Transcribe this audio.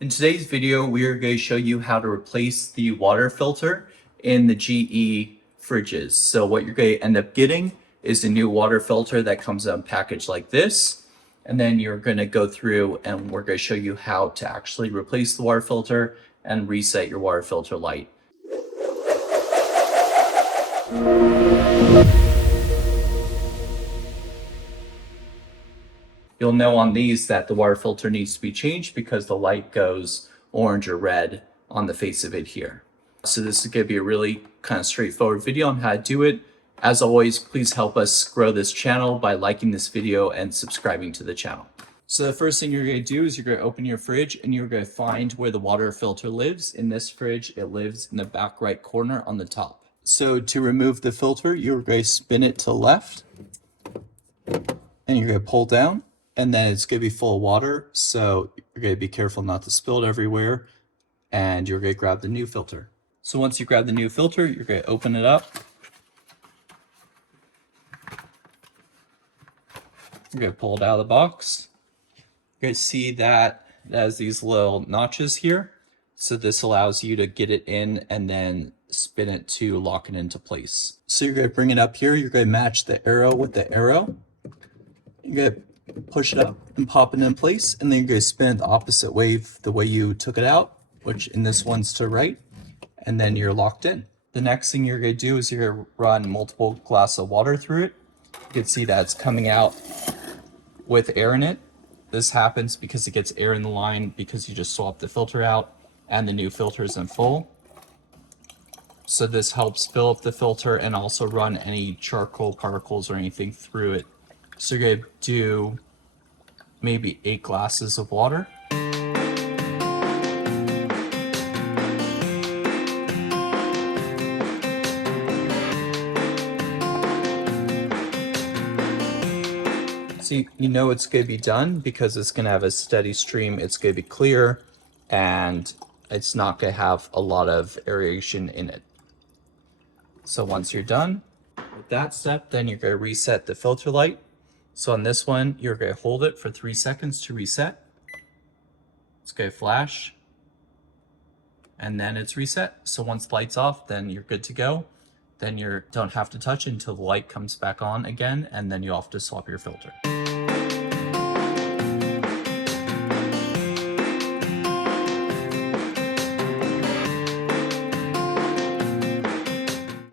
In today's video, we are going to show you how to replace the water filter in the GE fridges. So what you're going to end up getting is a new water filter that comes in a package like this. And then you're going to go through and we're going to show you how to actually replace the water filter and reset your water filter light. You'll know on these that the water filter needs to be changed because the light goes orange or red on the face of it here. So this is going to be a really kind of straightforward video on how to do it. As always, please help us grow this channel by liking this video and subscribing to the channel. So the first thing you're going to do is you're going to open your fridge and you're going to find where the water filter lives. In this fridge, it lives in the back right corner on the top. So to remove the filter, you're going to spin it to the left and you're going to pull down. And then it's going to be full of water, so you're going to be careful not to spill it everywhere, and you're going to grab the new filter. So once you grab the new filter, you're going to open it up. You're going to pull it out of the box. You're going to see that it has these little notches here, so this allows you to get it in and then spin it to lock it into place. So you're going to bring it up here, you're going to match the arrow with the arrow. You're going to push it up and pop it in place, and then you're going to spin it the opposite way, the way you took it out, which in this one's to right, and then you're locked in. The next thing you're going to do is you're going to run multiple glasses of water through it. You can see that it's coming out with air in it. This happens because it gets air in the line because you just swap the filter out and the new filter is in full. So this helps fill up the filter and also run any charcoal particles or anything through it. So you're going to do maybe 8 glasses of water. So you know it's going to be done because it's going to have a steady stream, it's going to be clear, and it's not going to have a lot of aeration in it. So once you're done with that step, then you're going to reset the filter light. So on this one, you're going to hold it for 3 seconds to reset. It's going to flash. And then it's reset. So once the light's off, then you're good to go. Then you don't have to touch it until the light comes back on again, and then you have to swap your filter.